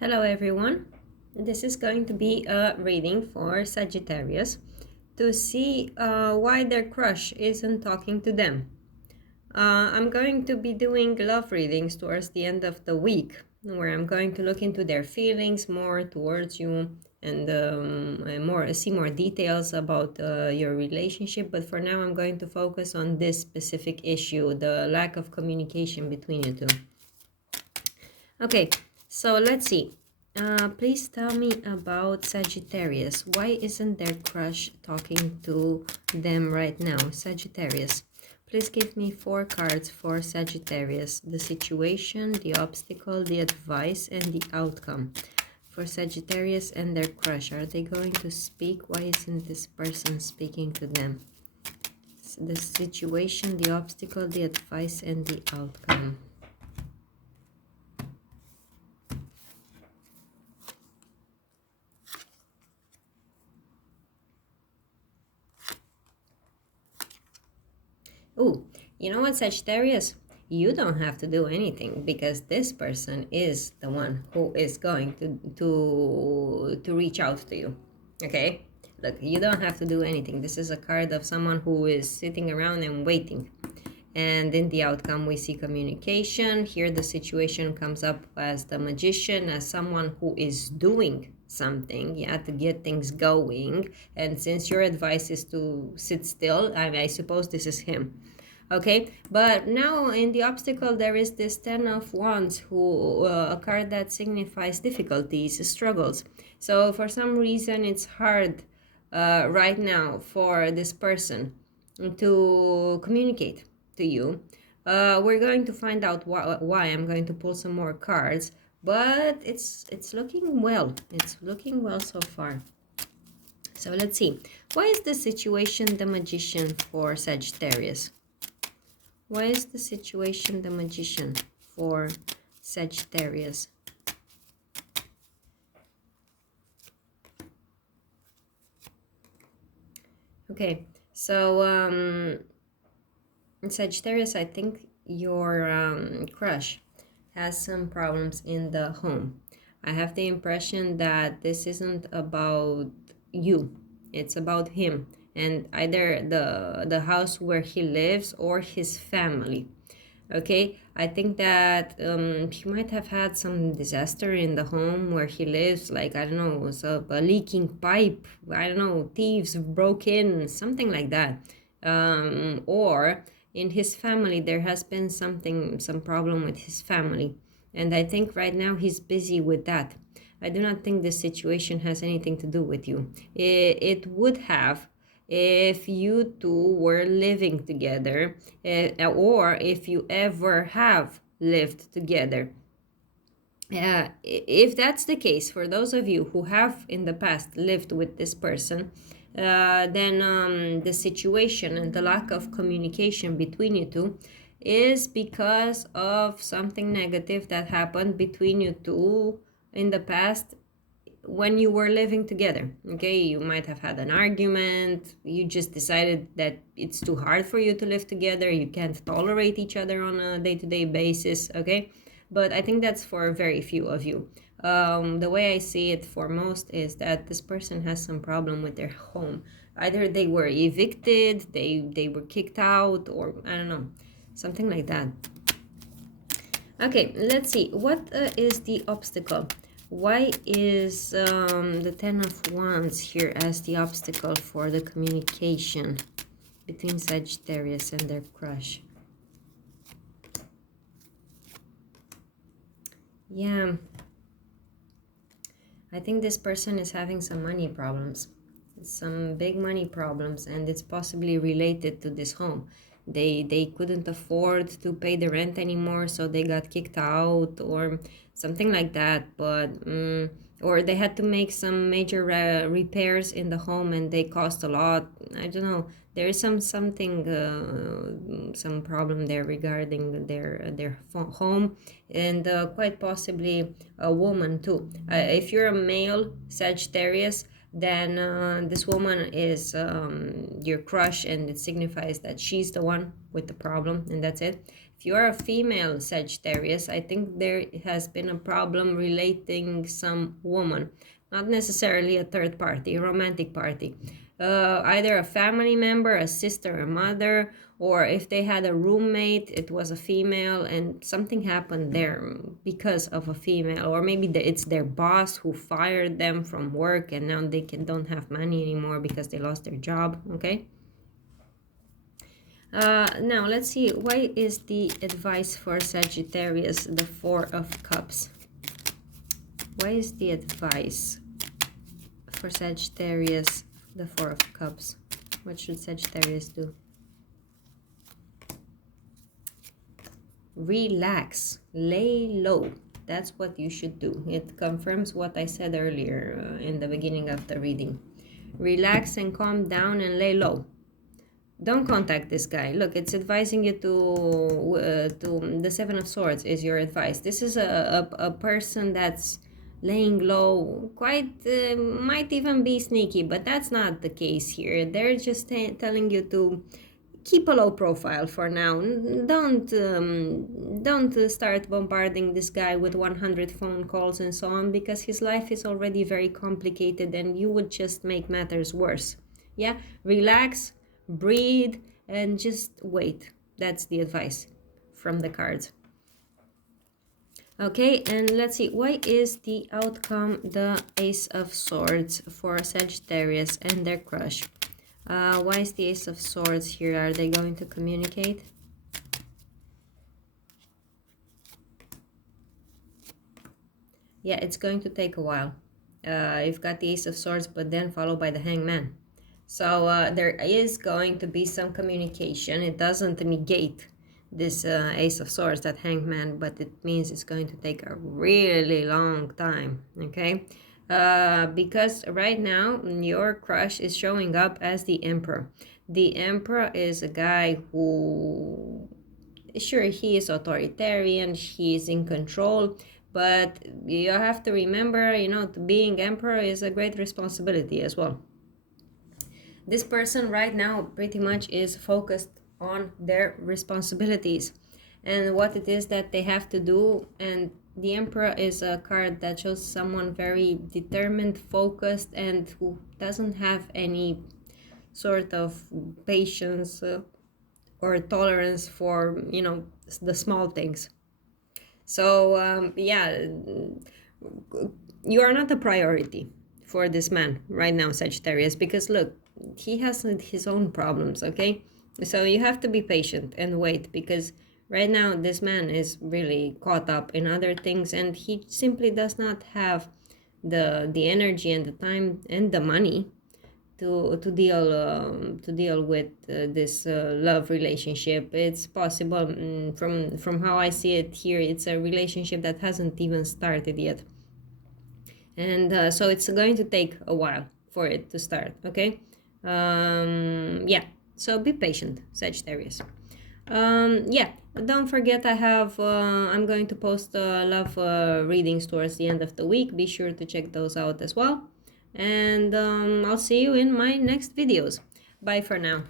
Hello everyone, this is going to be a reading for Sagittarius to see why their crush isn't talking to them. I'm going to be doing love readings towards the end of the week where I'm going to look into their feelings more towards you and see more details about your relationship. But for now I'm going to focus on this specific issue, the lack of communication between you two. Okay, so let's see. Please tell me about Sagittarius. Why isn't their crush talking to them right now? Sagittarius. Please give me 4 cards for Sagittarius. The situation, the obstacle, the advice, and the outcome. For Sagittarius and their crush, are they going to speak? Why isn't this person speaking to them? So the situation, the obstacle, the advice, and the outcome. Oh, you know what, Sagittarius? You don't have to do anything because this person is the one who is going to reach out to you. Okay? Look, you don't have to do anything. This is a card of someone who is sitting around and waiting. And in the outcome, we see communication. Here, the situation comes up as the magician, as someone who is doing something, to get things going. And since your advice is to sit still, I suppose this is him. Okay, but now in the obstacle there is this 10 of wands, who a card that signifies difficulties, struggles. So for some reason it's hard right now for this person to communicate to you. We're going to find out why. I'm going to pull some more cards, but it's looking well. It's looking well so far. So let's see. Why is the situation the magician for Sagittarius? Why is the situation the magician for Sagittarius? Okay, so Sagittarius, I think your crush has some problems in the home. I have the impression that this isn't about you, it's about him, and either the house where he lives or his family. Okay, I think that he might have had some disaster in the home where he lives, like, I don't know, so a leaking pipe, I don't know, thieves broke in, something like that. Or in his family, there has been some problem with his family. And I think right now he's busy with that. I do not think this situation has anything to do with you. It would have if you two were living together, or if you ever have lived together. If that's the case, for those of you who have in the past lived with this person, then the situation and the lack of communication between you two is because of something negative that happened between you two in the past when you were living together. Okay, you might have had an argument, you just decided that it's too hard for you to live together, you can't tolerate each other on a day-to-day basis. Okay, but I think that's for very few of you. The way I see it for most is that this person has some problem with their home. Either they were evicted, they were kicked out, or I don't know, something like that. Okay, let's see. What is the obstacle? Why is the 10 of Wands here as the obstacle for the communication between Sagittarius and their crush? Yeah, I think this person is having some money problems, some big money problems, and it's possibly related to this home. They couldn't afford to pay the rent anymore, so they got kicked out or something like that. But or they had to make some major repairs in the home, and they cost a lot. I don't know. There is some problem there regarding their home, and quite possibly a woman too. If you're a male Sagittarius, then this woman is your crush, and it signifies that she's the one with the problem, and that's it. If you are a female Sagittarius, I think there has been a problem relating some woman, not necessarily a third party, a romantic party. Either a family member, a sister, a mother, or if they had a roommate, it was a female, and something happened there because of a female, or maybe it's their boss who fired them from work, and now they don't have money anymore because they lost their job. Okay. Now let's see, why is the advice for Sagittarius the Four of Cups? Why is the advice for Sagittarius the Four of Cups? What should Sagittarius do? Relax, lay low. That's what you should do. It confirms what I said earlier in the beginning of the reading. Relax and calm down and lay low. Don't contact this guy. Look, it's advising you to the Seven of Swords is your advice. This is a person that's laying low, quite might even be sneaky, but that's not the case here. They're just telling you to keep a low profile for now. Don't start bombarding this guy with 100 phone calls and so on, because his life is already very complicated and you would just make matters worse. Yeah, relax, breathe, and just wait. That's the advice from the cards. Okay, and let's see, why is the outcome the Ace of Swords for Sagittarius and their crush? Why is the Ace of Swords here? Are they going to communicate? Yeah, it's going to take a while. You've got the Ace of Swords, but then followed by the Hangman. So there is going to be some communication. It doesn't negate this Ace of Swords, that Hangman, but it means it's going to take a really long time, okay? Because right now your crush is showing up as the Emperor. The Emperor is a guy who, sure, he is authoritarian, he is in control, but you have to remember, you know, being Emperor is a great responsibility as well. This person right now pretty much is focused on their responsibilities and what it is that they have to do. And the Emperor is a card that shows someone very determined, focused, and who doesn't have any sort of patience or tolerance for, you know, the small things. So yeah, you are not a priority for this man right now, Sagittarius, because look, he has his own problems, okay? So you have to be patient and wait, because right now this man is really caught up in other things, and he simply does not have the energy and the time and the money to deal with this love relationship. It's possible, from how I see it here, it's a relationship that hasn't even started yet, and so it's going to take a while for it to start, okay? Yeah, so be patient, Sagittarius. Yeah, don't forget, I'm going to post love readings towards the end of the week. Be sure to check those out as well, and I'll see you in my next videos. Bye for now.